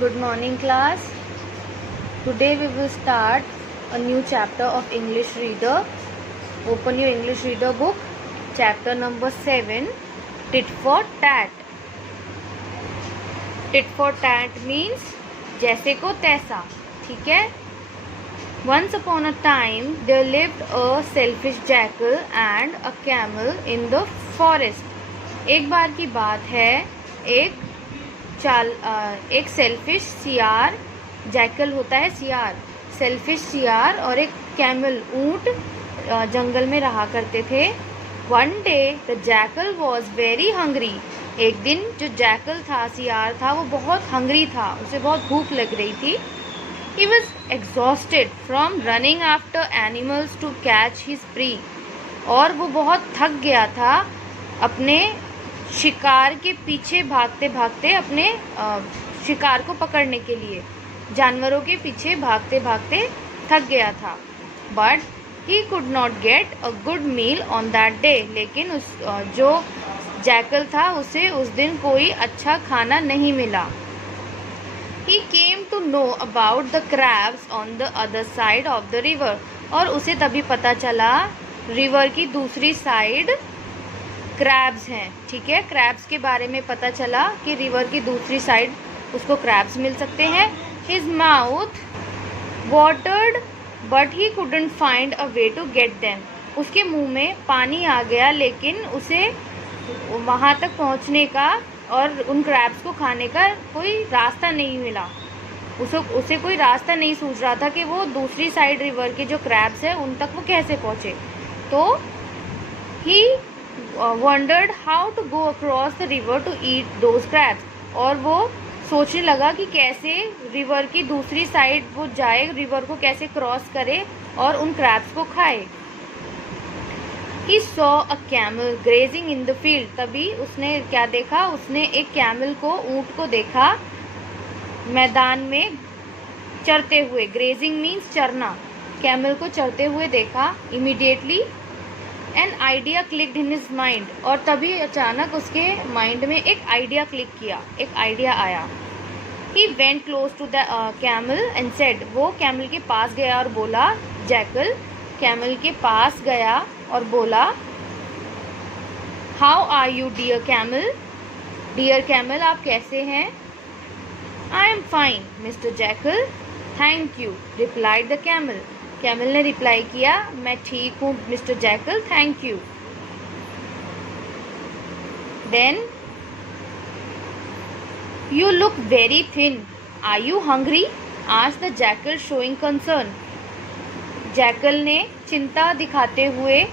Good morning, class. Today we will start a new chapter of English Reader. Open your English Reader book. Chapter number 7, Tit for Tat. Tit for Tat means जैसे को तैसा. ठीक है. Once upon a time there lived a selfish jackal and a camel in the forest. एक बार की बात है, एक सेल्फिश सियार, जैकल होता है सियार, सेल्फिश सियार और एक कैमल ऊंट जंगल में रहा करते थे. One day the jackal was very hungry. एक दिन जो जैकल था, सियार था, वो बहुत हंग्री था, उसे बहुत भूख लग रही थी. He was exhausted from running after animals to catch his prey. और वो बहुत थक गया था अपने शिकार के पीछे भागते भागते, अपने शिकार को पकड़ने के लिए जानवरों के पीछे भागते भागते थक गया था. But he could not get a good meal on that day. लेकिन उस जो जैकल था उसे उस दिन कोई अच्छा खाना नहीं मिला. He came to know about the crabs on the other side of the river. और उसे तभी पता चला रिवर की दूसरी साइड क्रैब्स हैं. ठीक है, क्रैब्स के बारे में पता चला कि रिवर की दूसरी साइड उसको क्रैब्स मिल सकते हैं. His mouth watered but he couldn't find a way to get them. उसके मुंह में पानी आ गया, लेकिन उसे वहाँ तक पहुँचने का और उन क्रैब्स को खाने का कोई रास्ता नहीं मिला. उसे कोई रास्ता नहीं सूझ रहा था कि वो दूसरी साइड रिवर के जो क्रैब्स हैं उन तक वो कैसे पहुँचे. तो ही wondered how to go across the river to eat those crabs. और वो सोचने लगा कि कैसे रिवर की दूसरी साइड वो जाए, रिवर को कैसे क्रॉस करे और उन क्रैब्स को खाए. He saw a camel grazing in the field. तभी उसने क्या देखा, उसने एक कैमल को, ऊंट को देखा मैदान में चरते हुए. ग्रेजिंग मीन्स चरना. कैमल को चरते हुए देखा. Immediately an idea clicked in his mind. और तभी अचानक उसके माइंड में एक आइडिया क्लिक किया, एक आइडिया आया. He went close to the camel and said. वो कैमल के पास गया और बोला, जैकल कैमल के पास गया और बोला, how are you dear camel. Dear camel, आप कैसे हैं. I am fine mister jackal, thank you, replied the camel. Camel ने रिप्लाई किया, मैं ठीक हूँ mister jackal, thank you. Then you look very thin, are you hungry, asked the jackal showing concern. Jackal ने चिंता दिखाते हुए,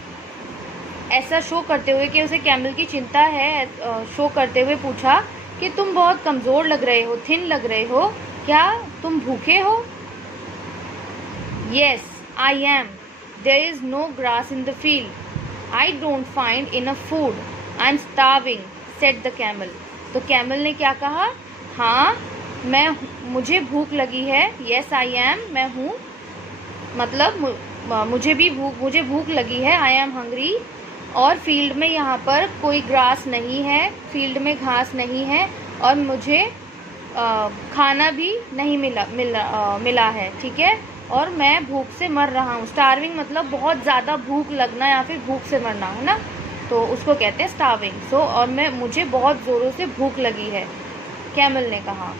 ऐसा शो करते हुए कि उसे कैमल की चिंता है, शो करते हुए पूछा कि तुम बहुत कमज़ोर लग रहे हो, थिन लग रहे हो, क्या तुम भूखे हो. Yes, I am. There is no grass in the field. I don't find enough food. I'm starving, said the camel. तो कैमल ने क्या कहा, हाँ मुझे भूख लगी है. Yes, I am. मैं हूँ, मतलब मुझे भूख लगी है. I am hungry. और फील्ड में यहाँ पर कोई ग्रास नहीं है, फील्ड में घास नहीं है, और मुझे खाना भी नहीं मिला है. ठीक है, और मैं भूख से मर रहा हूँ. स्टार्विंग मतलब बहुत ज़्यादा भूख लगना या फिर भूख से मरना, है ना, तो उसको कहते हैं स्टार्विंग. सो और मुझे बहुत ज़ोरों से भूख लगी है, कैमल ने कहा.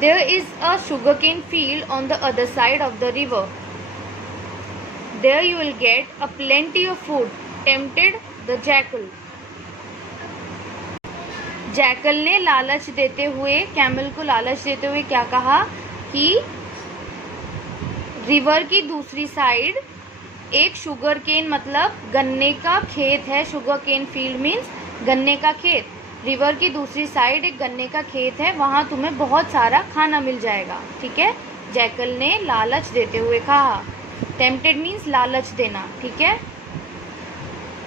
There is a sugar cane field on the other side of the river. There you will get a plenty of food, tempted the jackal. Jackal ने लालच देते हुए, कैमल को लालच देते हुए क्या कहा कि रिवर की दूसरी साइड एक शुगर केन मतलब गन्ने का खेत है. शुगर केन फील्ड मीन्स गन्ने का खेत. रिवर की दूसरी साइड एक गन्ने का खेत है, वहाँ तुम्हें बहुत सारा खाना मिल जाएगा. ठीक है, जैकल ने लालच देते हुए कहा. टेम्प्टेड मीन्स लालच देना. ठीक है.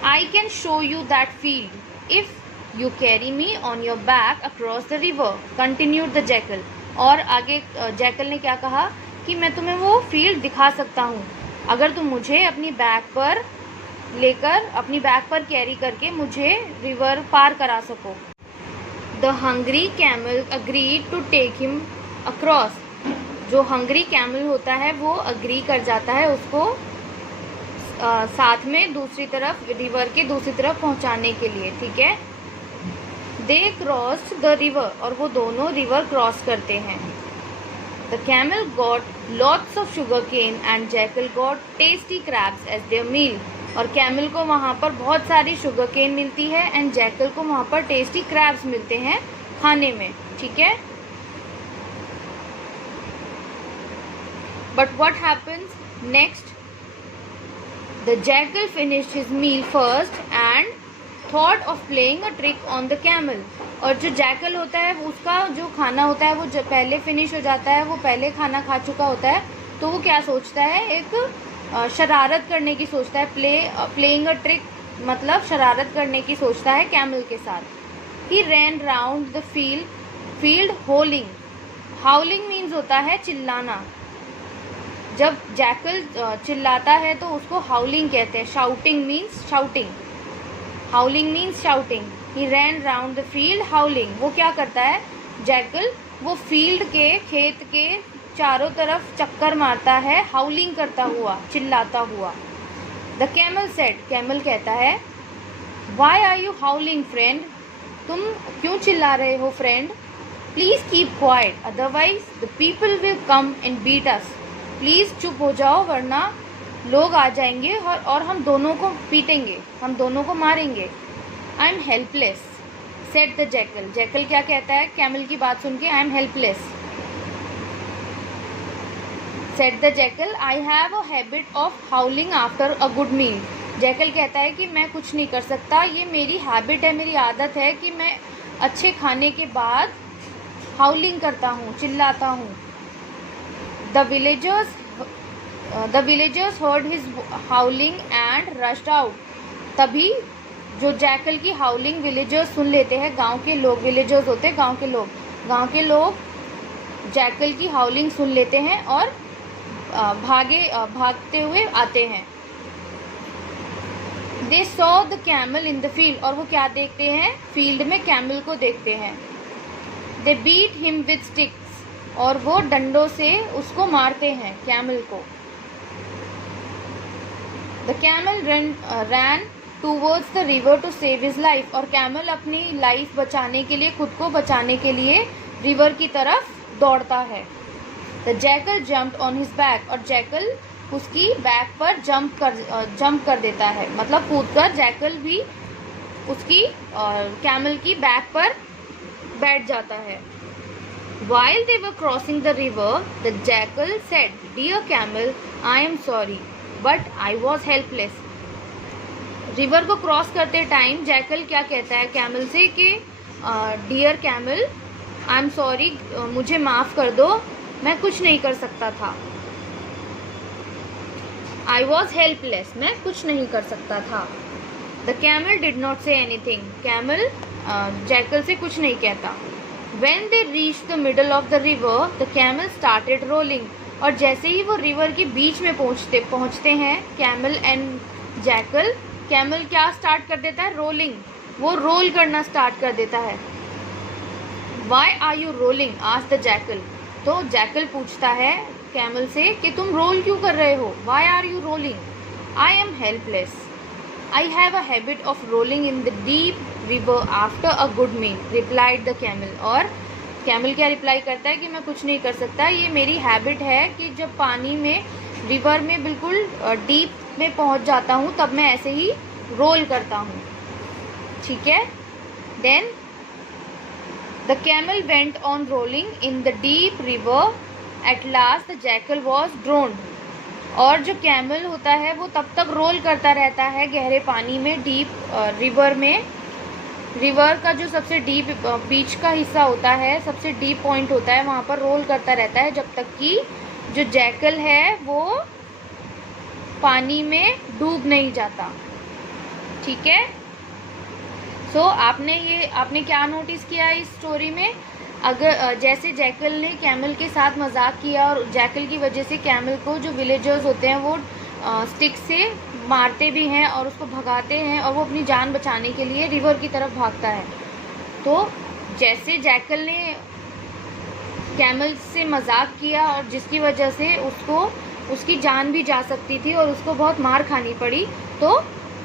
I can show you that field if you carry me on your back across the river, continued the jackal. और आगे जैकल ने क्या कहा कि मैं तुम्हें वो फील्ड दिखा सकता हूँ अगर तुम मुझे अपनी बैक पर कैरी करके मुझे रिवर पार करा सको. The hungry camel agreed to take him across. जो हंग्री कैमल होता है वो अग्री कर जाता है उसको साथ में दूसरी तरफ, रिवर के दूसरी तरफ पहुंचाने के लिए, ठीक है। दे क्रॉस्ड द रिवर, और वो दोनों रिवर क्रॉस करते हैं। The camel got lots of sugar cane and jackal got tasty crabs as their meal. और कैमल को वहाँ पर बहुत सारी शुगर केन मिलती है एंड जैकल को वहाँ पर टेस्टी क्रैब्स मिलते हैं खाने में, ठीक है। But what happens next? The jackal finished his meal first and thought of playing a trick on the camel. और जो जैकल होता है उसका जो खाना होता है वो पहले फिनिश हो जाता है, वो पहले खाना खा चुका होता है, तो वो क्या सोचता है, एक शरारत करने की सोचता है। प्लेइंग अ ट्रिक मतलब शरारत करने की सोचता है कैमल के साथ। He ran round the field howling. Howling means होता है चिल्लाना। जब जैकल चिल्लाता है तो उसको हाउलिंग कहते हैं। Shouting means shouting, howling means shouting. He ran round the field howling. वो क्या करता है जैकल, वो फील्ड के, खेत के चारों तरफ चक्कर मारता है, हाउलिंग करता हुआ, चिल्लाता हुआ। द कैमल सेड, कैमल कहता है, why are you howling friend? तुम क्यों चिल्ला रहे हो friend? Please keep quiet otherwise the people will come and beat us. Please चुप हो जाओ वरना लोग आ जाएंगे और हम दोनों को पीटेंगे, हम दोनों को मारेंगे। I am helpless said the jackal. Jackal क्या कहता है कैमल की बात सुन के? I am helpless said the jackal. I have a habit of howling after a good meal. Jackal कहता है कि मैं कुछ नहीं कर सकता, ये मेरी हैबिट है, मेरी आदत है कि मैं अच्छे खाने के बाद हाउलिंग करता हूँ, चिल्लाता हूँ। The villagers heard his howling and rushed out. तभी जो जैकल की हाउलिंग विलेजर्स सुन लेते हैं, गांव के लोग, विलेजर्स होते हैं गांव के लोग जैकल की हाउलिंग सुन लेते हैं और भागते हुए आते हैं। They saw the camel in the field, और वो क्या देखते हैं, फील्ड में कैमल को देखते हैं। They beat him with sticks, और वो डंडों से उसको मारते हैं कैमल को। The camel ran towards the river to save his life, और कैमल अपनी लाइफ बचाने के लिए, खुद को बचाने के लिए रिवर की तरफ दौड़ता है। The jackal jumped on his back, और जैकल उसकी बैक पर जंप कर देता है, मतलब कूदकर जैकल भी उसकी कैमल की बैक पर बैठ जाता है। While they were crossing the river, the jackal said, "Dear camel, I am sorry, but I was helpless." River को क्रॉस करते टाइम जैकल क्या कहता है कैमल से कि dear camel, I am sorry, मुझे माफ़ कर दो, मैं कुछ नहीं कर सकता था। आई वॉज हेल्पलेस, मैं कुछ नहीं कर सकता था। The camel did not say anything, camel jackal से कुछ नहीं कहता। When they reached the middle of the river, the camel started rolling. और जैसे ही वो रिवर के बीच में पहुँचते हैं कैमल एंड जैकल, कैमल क्या स्टार्ट कर देता है, रोलिंग, वो रोल करना स्टार्ट कर देता है। Why are you rolling? asked the jackal. तो जैकल पूछता है कैमल से कि तुम रोल क्यों कर रहे हो? Why are you rolling? I am helpless. I have a habit of rolling in the deep river after a good meal, replied the camel. और कैमल क्या रिप्लाई करता है कि मैं कुछ नहीं कर सकता, ये मेरी हैबिट है कि जब पानी में, रिवर में बिल्कुल डीप में पहुंच जाता हूँ तब मैं ऐसे ही रोल करता हूँ, ठीक है। Then the camel went on rolling in the deep river, at last the jackal was drowned. और जो कैमल होता है वो तब तक रोल करता रहता है गहरे पानी में, डीप रिवर में। रिवर का जो सबसे डीप बीच का हिस्सा होता है, सबसे डीप पॉइंट होता है, वहाँ पर रोल करता रहता है जब तक कि जो जैकल है वो पानी में डूब नहीं जाता, ठीक है। सो आपने क्या नोटिस किया इस स्टोरी में? अगर जैसे जैकल ने कैमल के साथ मजाक किया और जैकल की वजह से कैमल को जो विलेजर्स होते हैं वो स्टिक से मारते भी हैं और उसको भगाते हैं और वो अपनी जान बचाने के लिए रिवर की तरफ भागता है। तो जैसे जैकल ने कैमल से मजाक किया और जिसकी वजह से उसको उसकी जान भी जा सकती थी और उसको बहुत मार खानी पड़ी, तो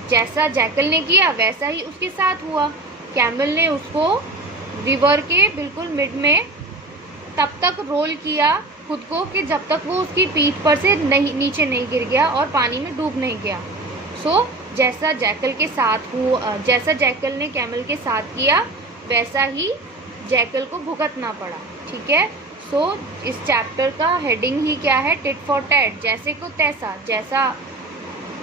जैसा जैकल ने किया वैसा ही उसके साथ हुआ। कैमल ने उसको रिवर के बिल्कुल मिड में तब तक रोल किया खुद को कि जब तक वो उसकी पीठ पर से नीचे नहीं गिर गया और पानी में डूब नहीं गया। सो जैसा जैकल के साथ हुआ, जैसा जैकल ने कैमल के साथ किया वैसा ही जैकल को भुगतना पड़ा। ठीक है। सो इस चैप्टर का हेडिंग ही क्या है? टिट फॉर टैट, जैसे को तैसा, जैसा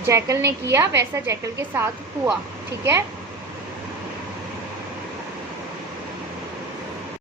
जैकल ने किया वैसा जैकल के साथ हुआ। ठीक है।